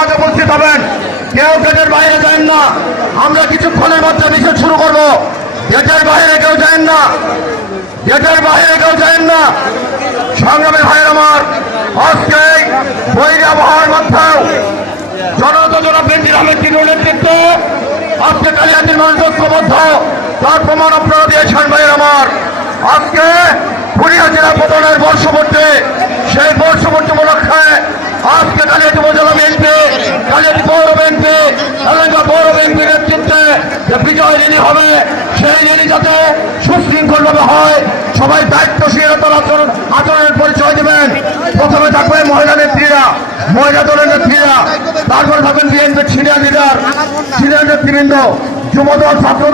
মাঠে উপস্থিত হবেন। কেউ গেটের বাইরে যান না, আমরা কিছুক্ষণের মধ্যে মিছিল শুরু করবো। গেটের বাইরে কেউ যান না, গেটের বাইরে কেউ যান না। সংগ্রামী ভাইয়ের আমার, আজকে বৈরী আবহাওয়ার মধ্যেও জনতা জনাব বেনজির আহমেদ টিটুর নেতৃত্বে আজকে কালিয়াতীর মানুষ ঐক্যবদ্ধ, তার প্রমাণ আপনারা দিয়েছেন ভাইয়ের আমার। আজকে পুরিয়া জেলা পতনের বর্ষপূর্তি, সেই বর্ষপূর্তি উপলক্ষে আজকে কালিয়াতী উপজেলা বিএনপি, কালিয়াতী পৌর বিএনপি, এলাকা পৌর বিএনপির নেতৃত্বে যে বিজয় র্যালি হবে, সেই র্যালি যাতে সুশৃঙ্খল ভাবে হয়, সবাই দায়িত্বশীলতার আচরণের পরিচয় দেবেন। প্রথমে থাকবেন মহিলা নেত্রীরা, মহিলা দলের নেত্রীরা, তারপরে থাকবেন বিএনপির সিনিয়র লিডার, সিনিয়র নেতৃবৃন্দ, যুবদল, ছাত্র